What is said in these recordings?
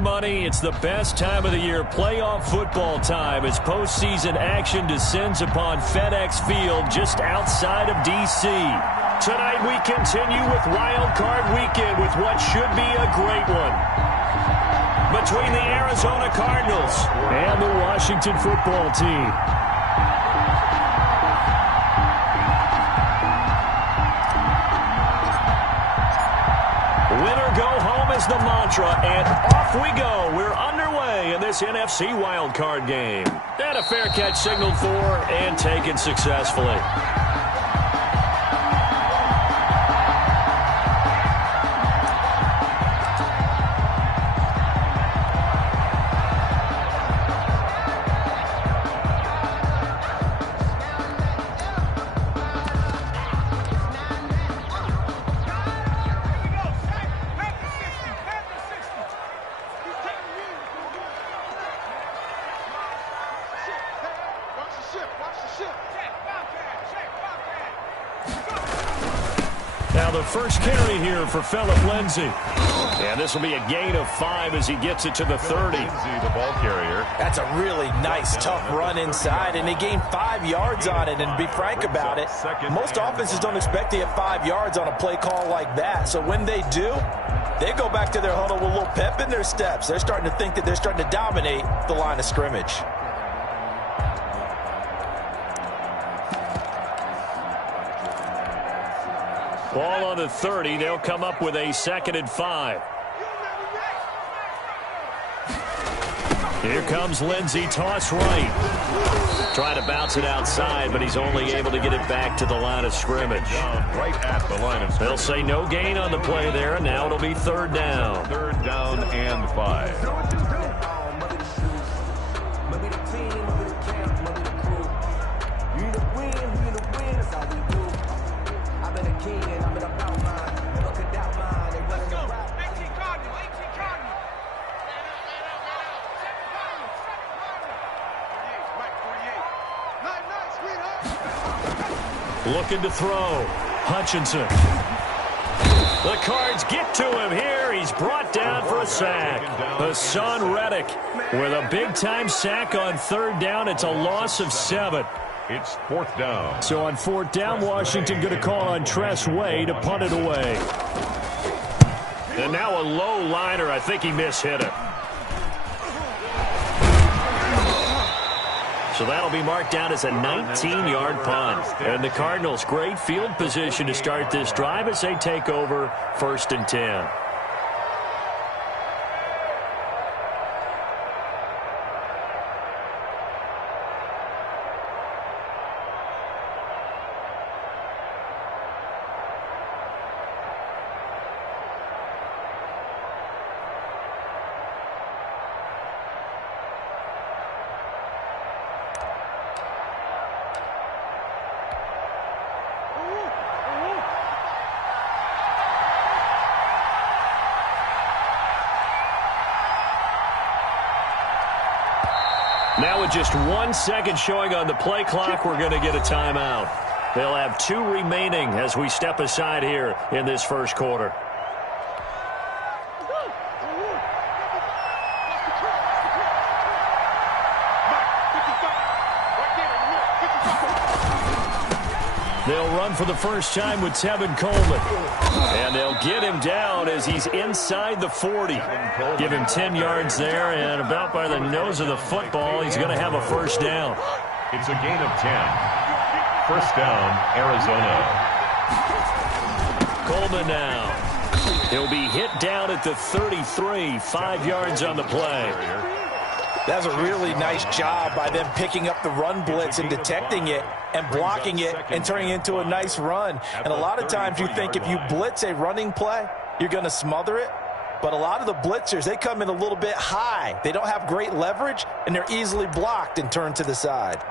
money, it's the best time of the year, playoff football time, as postseason action descends upon FedEx Field just outside of D.C. Tonight we continue with Wild Card Weekend with what should be a great one between the Arizona Cardinals and the Washington football team. Winner go home is the mantra, and off we go. We're underway in this NFC wildcard game. And a fair catch signaled for and taken successfully. Now the first carry here for Phillip Lindsay. And this will be a gain of 5 as he gets it to the 30. The ball carrier. That's a really nice, tough run inside, and he gained 5 yards on it. And to be frank about it, most offenses don't expect to get 5 yards on a play call like that. So when they do, they go back to their huddle with a little pep in their steps. They're starting to think that they're starting to dominate the line of scrimmage. Ball on the 30. They'll come up with a 2nd and 5. Here comes Lindsay, toss right. Trying to bounce it outside, but he's only able to get it back to the line of scrimmage. Right at the line of scrimmage. They'll say no gain on the play there, and now it'll be 3rd down. 3rd down and 5. Looking to throw. Hutchinson. The Cards get to him here. He's brought down for a sack. Hassan Reddick with a big-time sack on 3rd down. It's a loss of 7. It's 4th down. So on 4th down, Washington going to call on Tress Way to punt it away. And now a low liner. I think he mishit it. So that'll be marked down as a 19-yard punt. And the Cardinals, great field position to start this drive as they take over 1st and 10. Now with just 1 second showing on the play clock, we're going to get a timeout. They'll have 2 remaining as we step aside here in this first quarter. They'll run for the first time with Tevin Coleman. And they'll get him down as he's inside the 40. Give him 10 yards there, and about by the nose of the football, he's going to have a 1st down. It's a gain of 10. 1st down, Arizona. Coleman now. He'll be hit down at the 33, 5 yards on the play. That's a really nice job by them picking up the run blitz and detecting it and blocking it and turning it into a nice run. And a lot of times you think if you blitz a running play, you're going to smother it. But a lot of the blitzers, they come in a little bit high. They don't have great leverage, and they're easily blocked and turned to the side.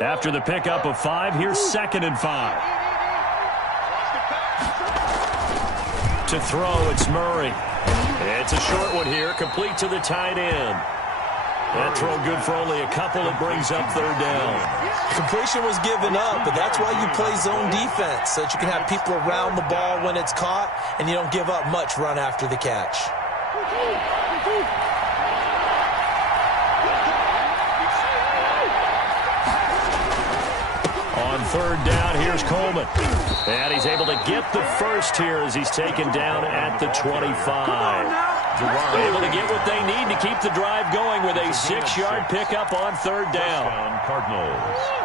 After the pickup of 5, here's 2nd and 5. To throw, it's Murray. It's a short one here, complete to the tight end. That throw good for only a couple. It brings up third down. Completion was given up, but that's why you play zone defense, so that you can have people around the ball when it's caught, and you don't give up much run after the catch. On third down, here's Coleman. And he's able to get the first here as he's taken down at the 25. Able to get what they need to keep the drive going with a 6-yard pickup on third down. Cardinals.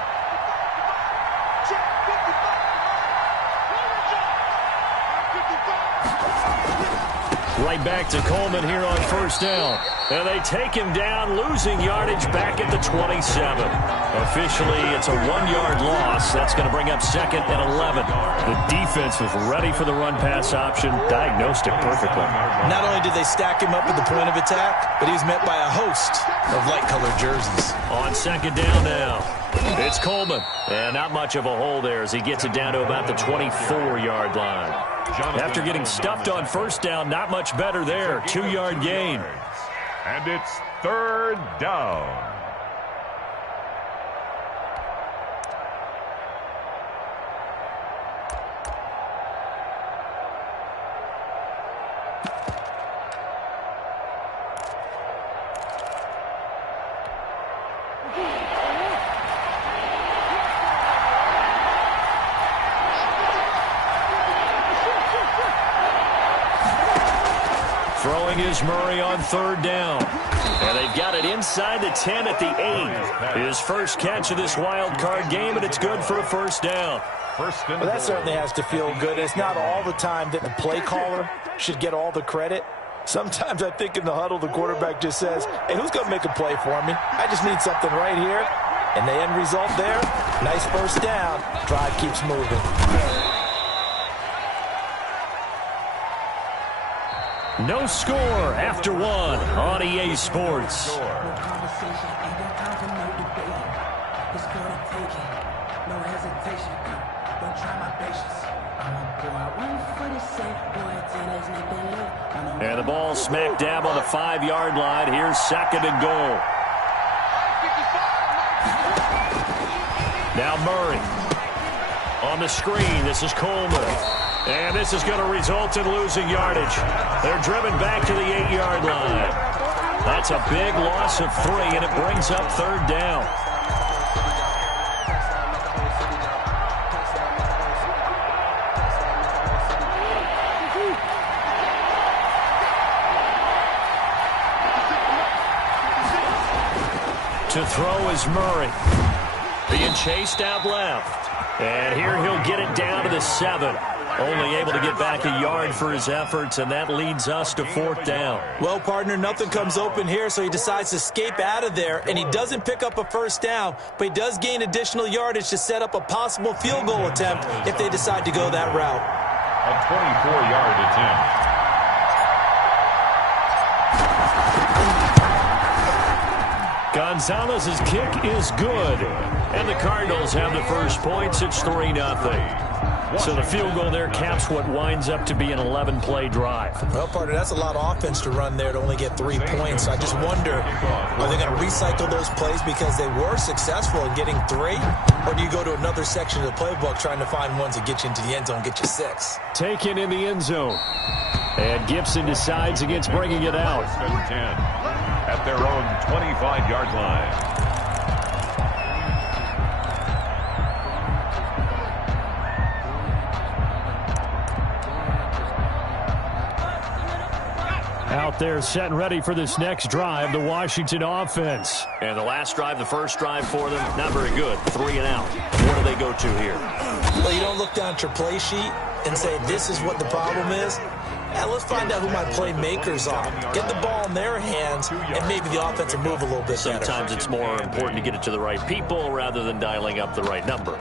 Right back to Coleman here on first down. And they take him down, losing yardage back at the 27. Officially, it's a 1-yard loss. That's going to bring up 2nd and 11. The defense was ready for the run-pass option, diagnosed it perfectly. Not only did they stack him up at the point of attack, but he was met by a host of light-colored jerseys. On second down now, it's Coleman. And not much of a hole there as he gets it down to about the 24-yard line. After getting stuffed on first down, not much better there. 2-yard gain. And it's third down. Throwing is Murray on third down. And they've got it inside the 10 at the 8. His first catch of this wild card game, and it's good for a first down. Well, that certainly has to feel good. It's not all the time that the play caller should get all the credit. Sometimes I think in the huddle, the quarterback just says, hey, who's going to make a play for me? I just need something right here. And the end result there, nice first down. Drive keeps moving. No score after 1 on EA Sports. And the ball smack dab on the 5-yard line. Here's 2nd and goal. Now Murray on the screen. This is Coleman. And this is going to result in losing yardage. They're driven back to the 8-yard line. That's a big loss of 3, and it brings up third down. To throw is Murray. Being chased out left. And here he'll get it down to the 7. Only able to get back a yard for his efforts, and that leads us to 4th down. Well, partner, nothing comes open here, so he decides to escape out of there, and he doesn't pick up a first down, but he does gain additional yardage to set up a possible field goal attempt if they decide to go that route. A 24-yard attempt. Gonzalez's kick is good, and the Cardinals have the first points. It's 3-0. So the field goal there caps what winds up to be an 11-play drive. Well, partner, that's a lot of offense to run there to only get 3 points. I just wonder, are they going to recycle those plays because they were successful in getting 3? Or do you go to another section of the playbook trying to find ones that get you into the end zone, get you 6? Taken in the end zone. And Gibson decides against bringing it out. 10 at their own 25-yard line. Out there set and ready for this next drive, the Washington offense. And the last drive, the first drive for them, not very good. 3 and out. What do they go to here? Well, you don't look down at your play sheet and say, this is what the problem is. Let's find out who my playmakers are. Get the ball in their hands, and maybe the offense will move a little bit better. Sometimes it's more important to get it to the right people rather than dialing up the right number.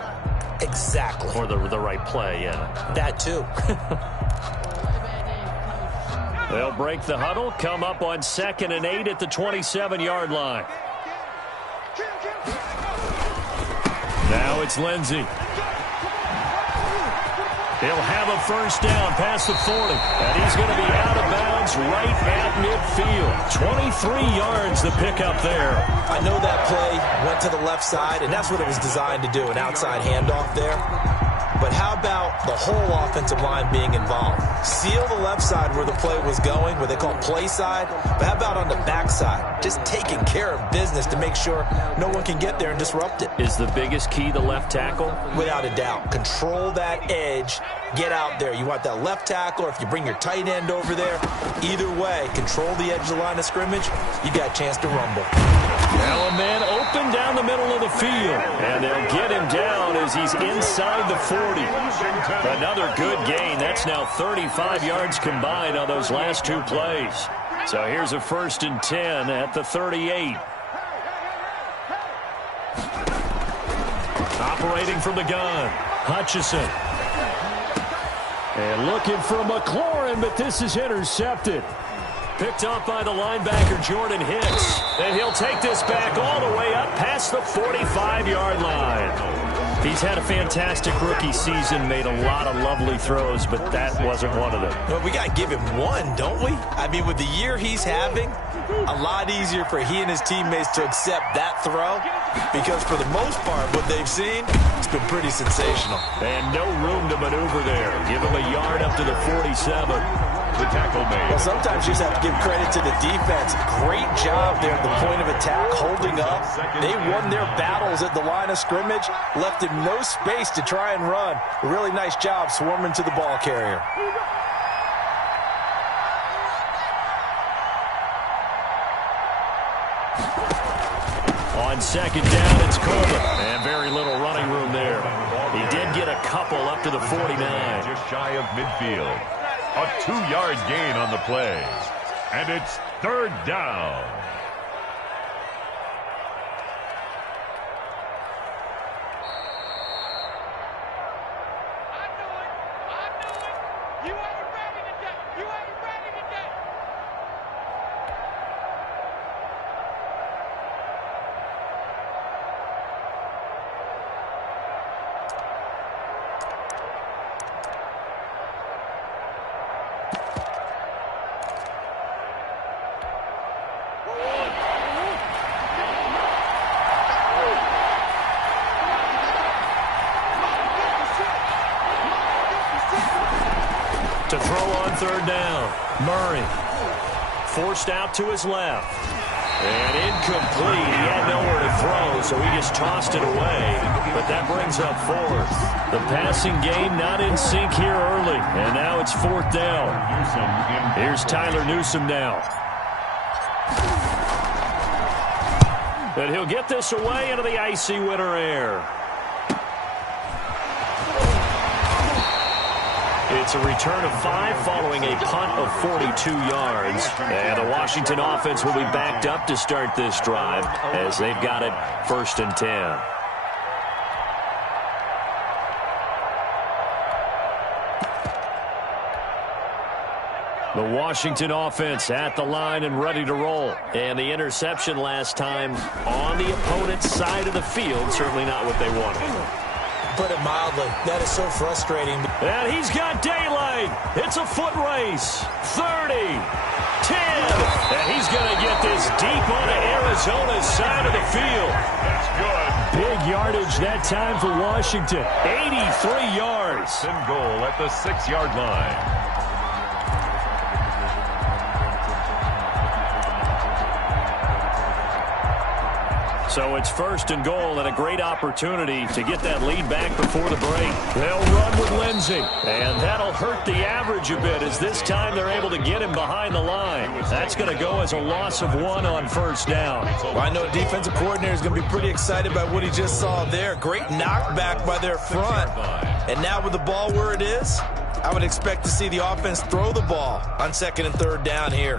Exactly. Or the right play, yeah. That too. They'll break the huddle, come up on 2nd and 8 at the 27-yard line. Now it's Lindsey. He'll have a first down past the 40. And he's going to be out of bounds right at midfield. 23 yards the pickup there. I know that play went to the left side, and that's what it was designed to do, an outside handoff there. But how about the whole offensive line being involved? Seal the left side where the play was going, what they call play side. But how about on the back side? Just taking care of business to make sure no one can get there and disrupt it. Is the biggest key the left tackle? Without a doubt. Control that edge. Get out there. You want that left tackle, or if you bring your tight end over there, either way, control the edge of the line of scrimmage, you got a chance to rumble. Now a man open down the middle of the field, and they'll get him down as he's inside the 40. Another good gain. That's now 35 yards combined on those last two plays. So here's a 1st and 10 at the 38. Operating from the gun, Hutchinson. And looking for McLaurin, but this is intercepted. Picked up by the linebacker, Jordan Hicks. And he'll take this back all the way up past the 45-yard line. He's had a fantastic rookie season, made a lot of lovely throws, but that wasn't one of them. Well, we got to give him one, don't we? I mean, with the year he's having, a lot easier for he and his teammates to accept that throw, because for the most part, what they've seen, it's been pretty sensational. And no room to maneuver there. Give him a yard up to the 47. The tackle made. Well, sometimes you just have to give credit to the defense. Great job there at the point of attack, holding up. They won their battles at the line of scrimmage, left him no space to try and run. A really nice job swarming to the ball carrier. On 2nd down, it's Coleman. And very little running room there. He did get a couple up to the 49. Just shy of midfield. A 2-yard gain on the play. And it's 3rd down. To throw on 3rd down, Murray. Forced out to his left. And incomplete. He had nowhere to throw, so he just tossed it away. But that brings up 4th. The passing game not in sync here early. And now it's 4th down. Here's Tyler Newsome now. And he'll get this away into the icy winter air. It's a return of 5 following a punt of 42 yards. And the Washington offense will be backed up to start this drive as they've got it 1st and 10. The Washington offense at the line and ready to roll. And the interception last time on the opponent's side of the field, certainly not what they wanted. Put it mildly, that is so frustrating. And he's got daylight. It's a foot race. 30, 10. And he's going to get this deep onto Arizona's side of the field. That's good. Big yardage that time for Washington. 83 yards. And goal at the 6-yard line. So it's 1st and goal and a great opportunity to get that lead back before the break. They'll run with Lindsey. And that'll hurt the average a bit as this time they're able to get him behind the line. That's going to go as a loss of 1 on 1st down. Well, I know defensive coordinator is going to be pretty excited by what he just saw there. Great knockback by their front. And now with the ball where it is, I would expect to see the offense throw the ball on 2nd and 3rd down here.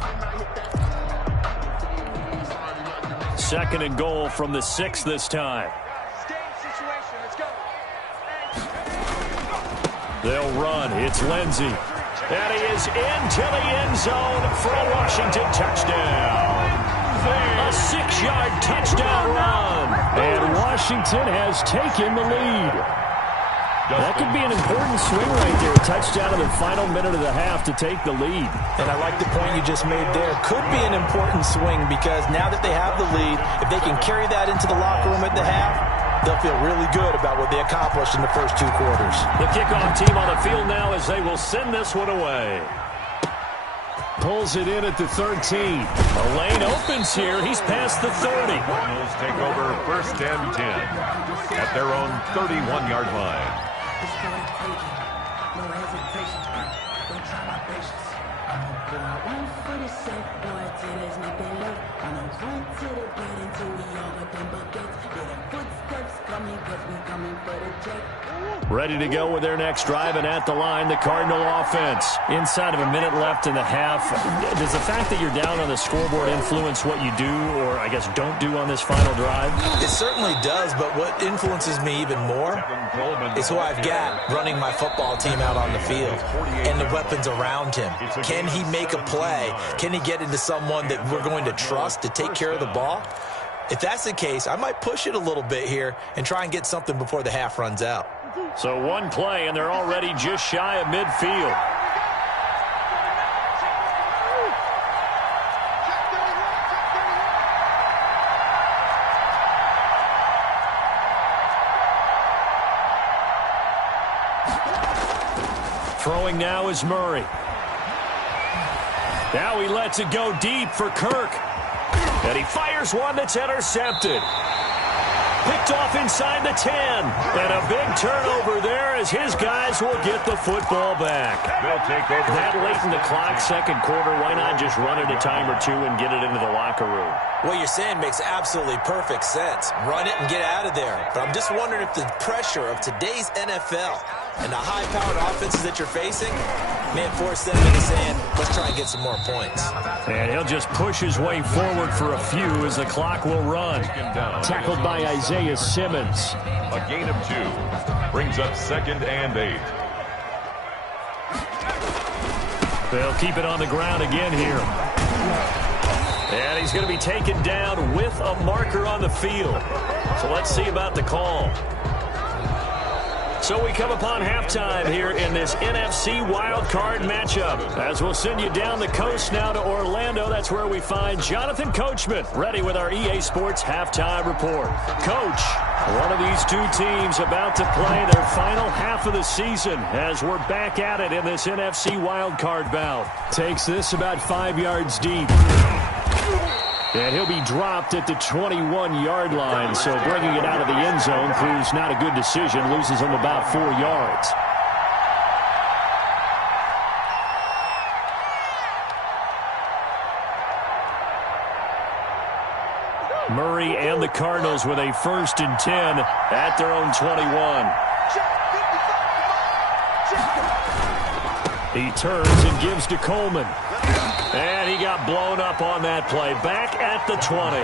2nd and goal from the 6 this time. They'll run. It's Lindsey. And he is into the end zone for a Washington touchdown. A 6-yard touchdown run. And Washington has taken the lead. That could be an important swing right there. A touchdown in the final minute of the half to take the lead. And I like the point you just made there. Could be an important swing because now that they have the lead, if they can carry that into the locker room at the half, they'll feel really good about what they accomplished in the first 2 quarters. The kickoff team on the field now as they will send this one away. Pulls it in at the 13. A lane opens here. He's past the 30. Cardinals take over 1st and 10 at their own 31-yard line. Ready to go with their next drive, and at the line, the Cardinal offense. Inside of a minute left in the half, does the fact that you're down on the scoreboard influence what you do, or I guess don't do on this final drive? It certainly does, but what influences me even more is who I've got running my football team out on the field and the weapons around him. Can he make a play? Can he get into someone that we're going to trust to take care of the ball? If that's the case, I might push it a little bit here and try and get something before the half runs out. So one play, and they're already just shy of midfield. Throwing now is Murray. Now he lets it go deep for Kirk. And he fires one that's intercepted. Picked off inside the 10. And a big turnover there as his guys will get the football back. They'll take over. That late in the clock, second quarter, why not just run it a time or two and get it into the locker room? What you're saying makes absolutely perfect sense. Run it and get out of there. But I'm just wondering if the pressure of today's NFL and the high-powered offenses that you're facing may force them into saying, let's try and get some more points. And he'll just push his way forward for a few as the clock will run. Tackled by Isaiah Simmons. A gain of 2 brings up 2nd and 8. They'll keep it on the ground again here. And he's going to be taken down with a marker on the field. So let's see about the call. So we come upon halftime here in this NFC wildcard matchup. As we'll send you down the coast now to Orlando. That's where we find Jonathan Coachman ready with our EA Sports halftime report. Coach, one of these two teams about to play their final half of the season as we're back at it in this NFC wildcard bout. Takes this about 5 yards deep. And he'll be dropped at the 21-yard line, so bringing it out of the end zone proves not a good decision, loses him about 4 yards. Murray and the Cardinals with a 1st and 10 at their own 21. He turns and gives to Coleman. And he got blown up on that play. Back at the 20.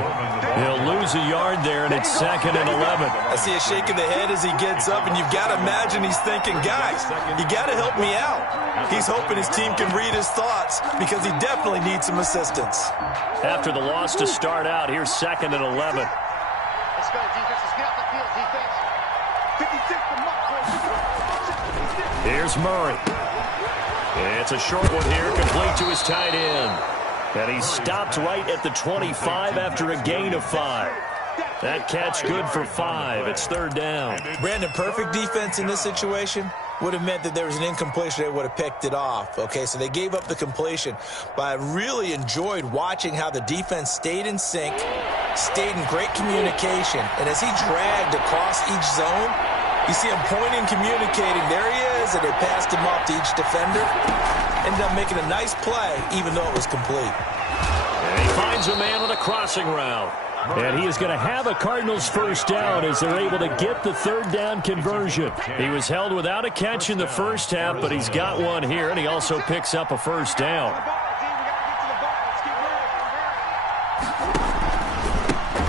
He'll lose a yard there, and it's 2nd and 11. I see a shake of the head as he gets up, and you've got to imagine he's thinking, guys, you got to help me out. He's hoping his team can read his thoughts because he definitely needs some assistance. After the loss to start out, here's 2nd and 11. Let's go, defense. Let's get off the field, defense. 56 for Mark. Here's Murray. It's a short one here, complete to his tight end. And he stopped right at the 25 after a gain of 5. That catch good for 5. It's 3rd down. Brandon, perfect defense in this situation would have meant that there was an incompletion. They would have picked it off. Okay, so they gave up the completion. But I really enjoyed watching how the defense stayed in sync, stayed in great communication. And as he dragged across each zone, you see him pointing, communicating. There he is, and they passed him off to each defender. Ended up making a nice play, even though it was complete. And he finds a man on a crossing route. And he is going to have a Cardinals 1st down as they're able to get the 3rd down conversion. He was held without a catch in the first half, but he's got one here, and he also picks up a 1st down.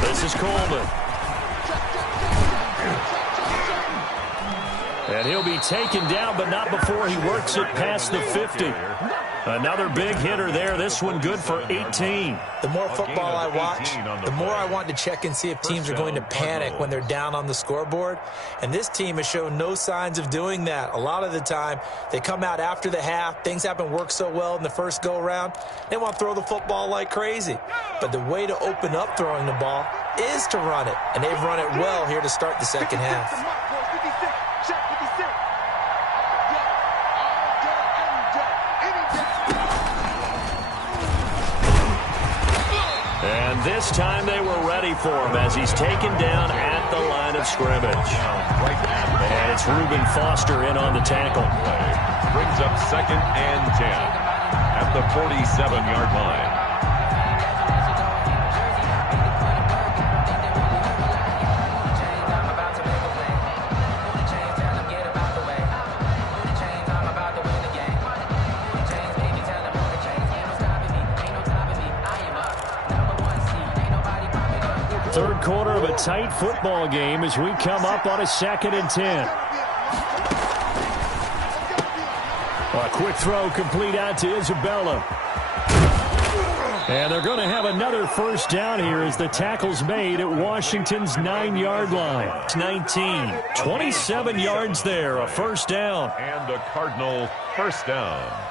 This is Coleman. And he'll be taken down, but not before he works it past the 50. Another big hitter there. This one good for 18. The more football I watch, the more I want to check and see if teams are going to panic when they're down on the scoreboard. And this team has shown no signs of doing that. A lot of the time, they come out after the half. Things haven't worked so well in the first go-around. They want to throw the football like crazy. But the way to open up throwing the ball is to run it. And they've run it well here to start the second half. And this time they were ready for him as he's taken down at the line of scrimmage. And it's Reuben Foster in on the tackle. Brings up 2nd and 10 at the 47-yard line. Third quarter of a tight football game as we come up on a 2nd and 10. A quick throw complete out to Isabella. And they're going to have another first down here as the tackle's made at Washington's 9-yard line. It's 19. 27 yards there, a first down. And a Cardinal first down.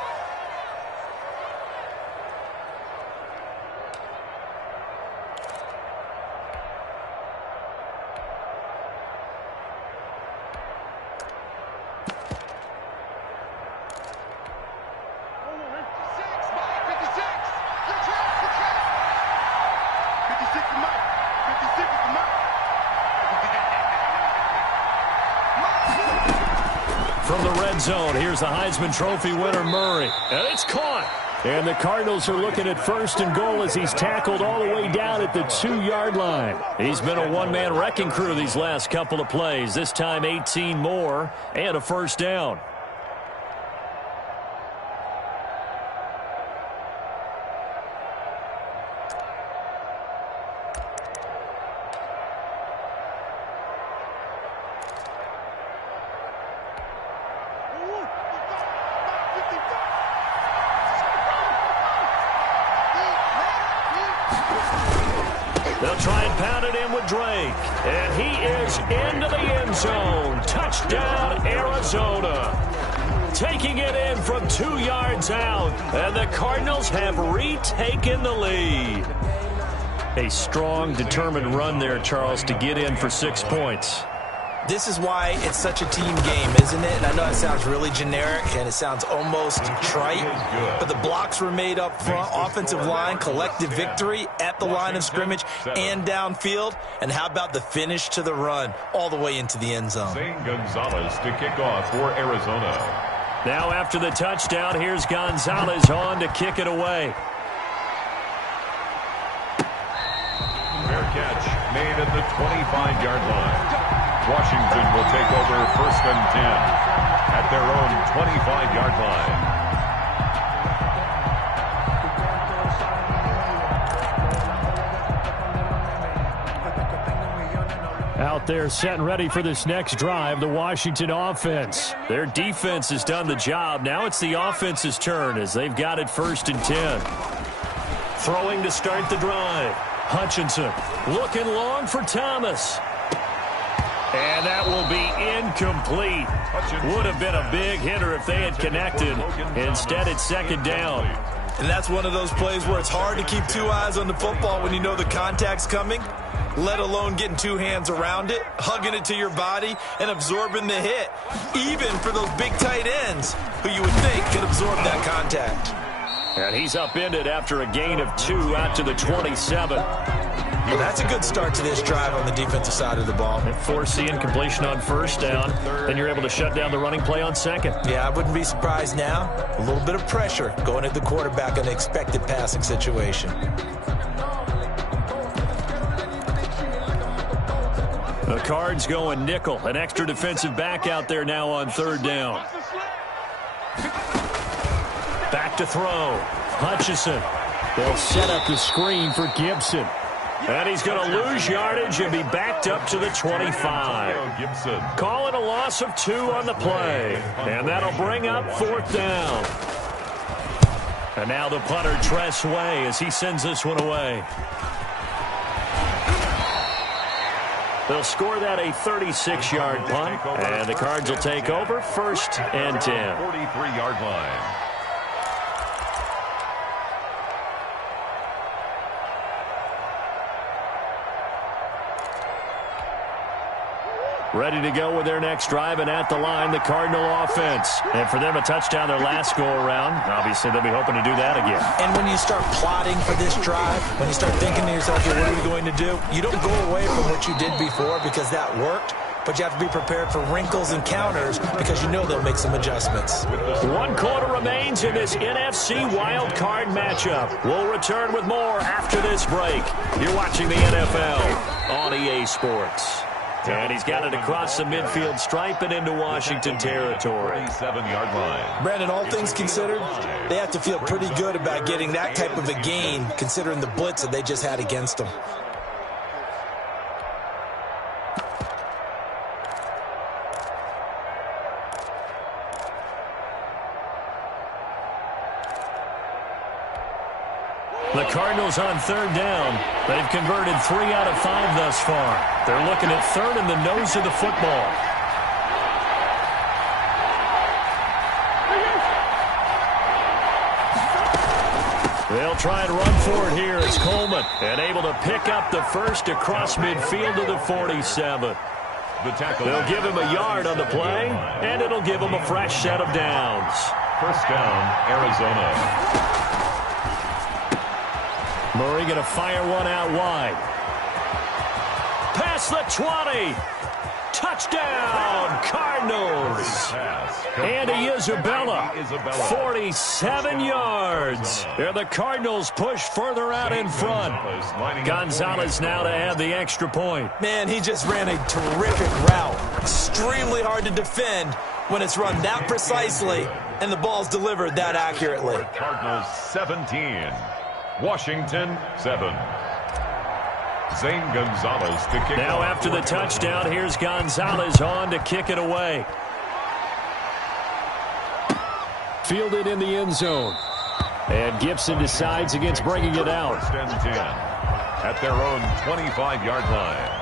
From the red zone, here's the Heisman Trophy winner, Murray. And it's caught. And the Cardinals are looking at 1st and goal as he's tackled all the way down at the 2-yard line. He's been a one-man wrecking crew these last couple of plays. This time 18 more and a first down. They'll try and pound it in with Drake. And he is into the end zone. Touchdown, Arizona. Taking it in from 2 yards out. And the Cardinals have retaken the lead. A strong, determined run there, Charles, to get in for 6 points. This is why it's such a team game, isn't it? And I know it sounds really generic and it sounds almost trite, but the blocks were made up front, offensive line, collective victory at the line of scrimmage and downfield. And how about the finish to the run all the way into the end zone? Gonzalez to kick off for Arizona. Now after the touchdown, here's Gonzalez on to kick it away. Fair catch made at the 25-yard line. Washington will take over 1st and 10 at their own 25-yard line. Out there set and ready for this next drive, the Washington offense. Their defense has done the job. Now it's the offense's turn as they've got it 1st and 10. Throwing to start the drive. Hutchinson looking long for Thomas. And that will be incomplete. Would have been a big hitter if they had connected. Instead, it's 2nd down. And that's one of those plays where it's hard to keep 2 eyes on the football when you know the contact's coming, let alone getting 2 hands around it, hugging it to your body, and absorbing the hit, even for those big tight ends who you would think could absorb that contact. And he's upended after a gain of 2 out to the 27. Well, that's a good start to this drive on the defensive side of the ball. And forcing completion on 1st down. Then you're able to shut down the running play on 2nd. Yeah, I wouldn't be surprised now. A little bit of pressure going at the quarterback in an expected passing situation. The Cards going nickel. An extra defensive back out there now on 3rd down. Back to throw. Hutchinson. They'll set up the screen for Gibson. And he's going to lose yardage and be backed up to the 25. Calling a loss of 2 on the play. And that'll bring up 4th down. And now the punter, Tress Way, as he sends this one away. They'll score that a 36-yard punt. And the Cards will take over 1st and 10. 43-yard line. Ready to go with their next drive, and at the line, the Cardinal offense. And for them, a touchdown their last go-around. Obviously, they'll be hoping to do that again. And when you start plotting for this drive, when you start thinking to yourself, what are we going to do? You don't go away from what you did before because that worked, but you have to be prepared for wrinkles and counters because you know they'll make some adjustments. 1 quarter remains in this NFC wild card matchup. We'll return with more after this break. You're watching the NFL on EA Sports. And he's got it across the midfield stripe and into Washington territory. 47-yard line. Brandon, all things considered, they have to feel pretty good about getting that type of a gain considering the blitz that they just had against them. The Cardinals on 3rd down. They've converted 3 out of 5 thus far. They're looking at 3rd in the nose of the football. They'll try and run for it here. It's Coleman, and able to pick up the first across midfield to the 47. They'll give him a yard on the play, and it'll give him a fresh set of downs. 1st down, Arizona. Murray going to fire one out wide. Past the 20. Touchdown, Cardinals. Andy Isabella, 47 yards. And the Cardinals push further out in front. Gonzalez now to add the extra point. Man, he just ran a terrific route. Extremely hard to defend when it's run that precisely and the ball's delivered that accurately. Cardinals 17. Washington 7. Zane Gonzalez to kick now off. After the touchdown, here's Gonzalez on to kick it away. Fielded in the end zone. And Gibson decides against bringing it out. 1st and 10 at their own 25-yard line.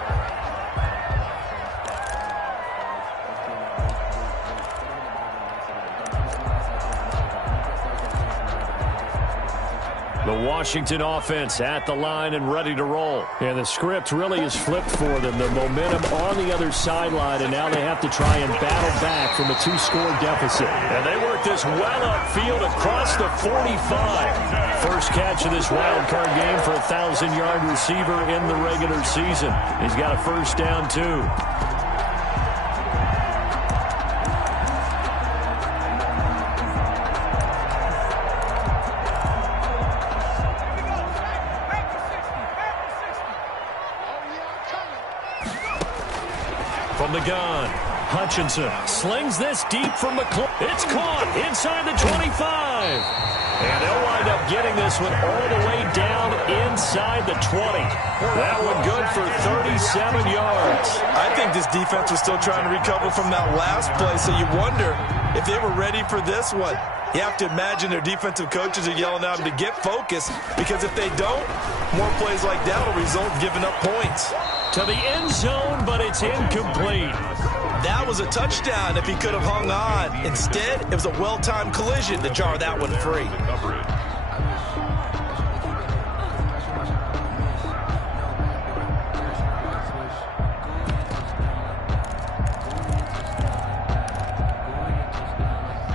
The Washington offense at the line and ready to roll. And the script really is flipped for them. The momentum on the other sideline, and now they have to try and battle back from a 2-score deficit. And they work this well upfield across the 45. First catch of this wild card game for a 1,000-yard receiver in the regular season. He's got a 1st down, too. From the gun, Hutchinson slings this deep from McClure. It's caught inside the 25. And they'll wind up getting this one all the way down inside the 20. That one good for 37 yards. I think this defense was still trying to recover from that last play, so you wonder if they were ready for this one. You have to imagine their defensive coaches are yelling at them to get focused, because if they don't, more plays like that will result in giving up points. To the end zone, but it's incomplete. That was a touchdown if he could have hung on. Instead, it was a well-timed collision to jar that one free.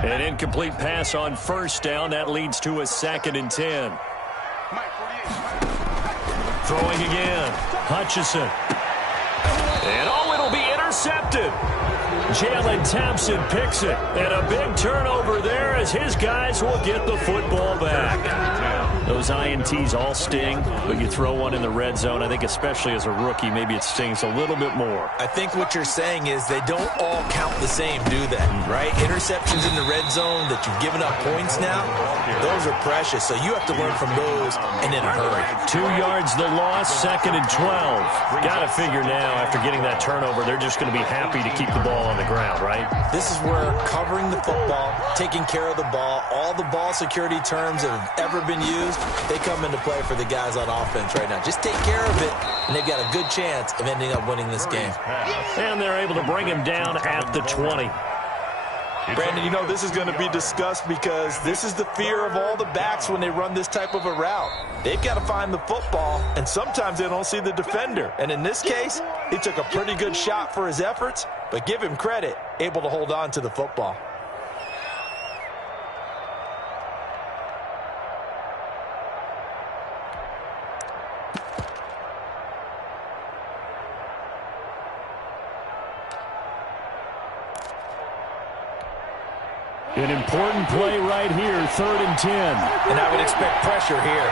An incomplete pass on 1st down. That leads to a 2nd and 10. Throwing again. Hutchinson. And it'll be intercepted. Jalen Thompson picks it. And a big turnover there as his guys will get the football back. Those INTs all sting, but you throw one in the red zone, I think especially as a rookie, maybe it stings a little bit more. I think what you're saying is they don't all count the same, do they? Right? Interceptions in the red zone that you've given up points now, those are precious. So you have to learn from those and in a hurry. 2 yards the loss, 2nd and 12. Got to figure now after getting that turnover, they're just going to be happy to keep the ball on the ground, right? This is where covering the football, taking care of the ball, all the ball security terms that have ever been used, they come into play for the guys on offense right now. Just take care of it, and they've got a good chance of ending up winning this game. And they're able to bring him down at the 20. Brandon, you know this is going to be discussed because this is the fear of all the backs when they run this type of a route. They've got to find the football, and sometimes they don't see the defender. And in this case, he took a pretty good shot for his efforts, but give him credit, able to hold on to the football. An important play right here, 3rd and 10. And I would expect pressure here.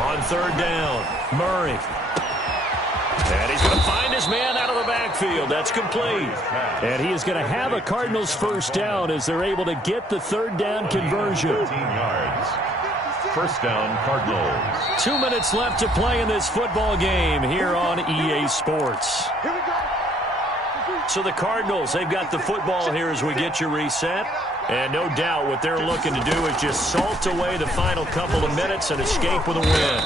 On 3rd down, Murray. And he's going to find his man out of the backfield. That's complete. And he is going to have a Cardinals first down as they're able to get the 3rd down conversion. 15 yards. First down, Cardinals. 2 minutes left to play in this football game here on EA Sports. Here we go. So the Cardinals, they've got the football here as we get you reset. And no doubt what they're looking to do is just salt away the final couple of minutes and escape with a win.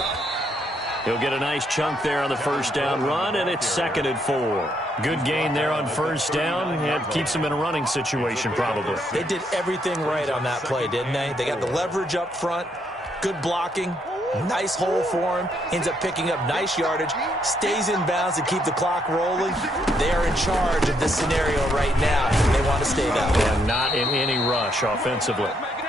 He'll get a nice chunk there on the first down run, and it's 2nd and 4. Good gain there on first down. It keeps him in a running situation probably. They did everything right on that play, didn't they? They got the leverage up front. Good blocking, nice hole for him, ends up picking up nice yardage, stays in bounds to keep the clock rolling. They are in charge of this scenario right now. They want to stay that way. And not in any rush offensively.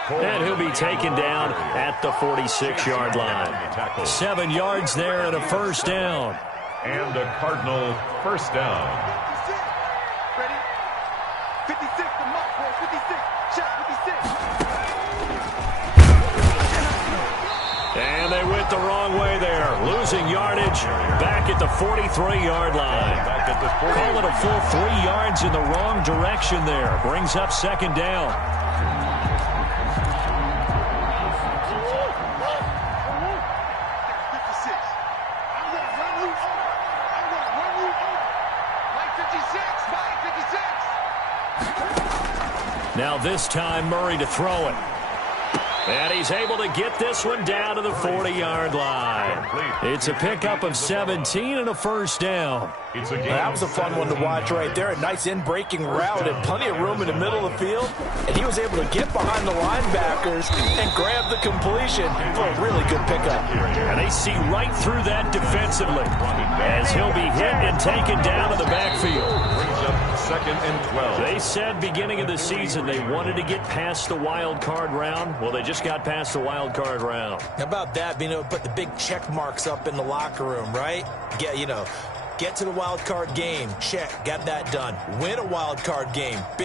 And he'll be taken down at the 46-yard line. 7 yards there and a first down. And a Cardinal first down. Ready? 56, the mark, boy. 56. Check, 56. And they went the wrong way there. Losing yardage back at the 43-yard line. Call it a full 3 yards in the wrong direction there. Brings up 2nd down. 56. I'm going to run you over. I'm going to run you over. Like 56. By 56. Now this time Murray to throw it. And he's able to get this one down to the 40-yard line. It's a pickup of 17 and a first down. That was a fun one to watch right there. A nice in-breaking route and plenty of room in the middle of the field. And he was able to get behind the linebackers and grab the completion for a really good pickup. And they see right through that defensively as he'll be hit and taken down to the backfield. 2nd and 12. They said beginning of the season they wanted to get past the wild card round. Well, they just got past the wild card round. How about that, being able to put the big check marks up in the locker room, right? Get to the wild card game. Check. Got that done. Win a wild card game. Big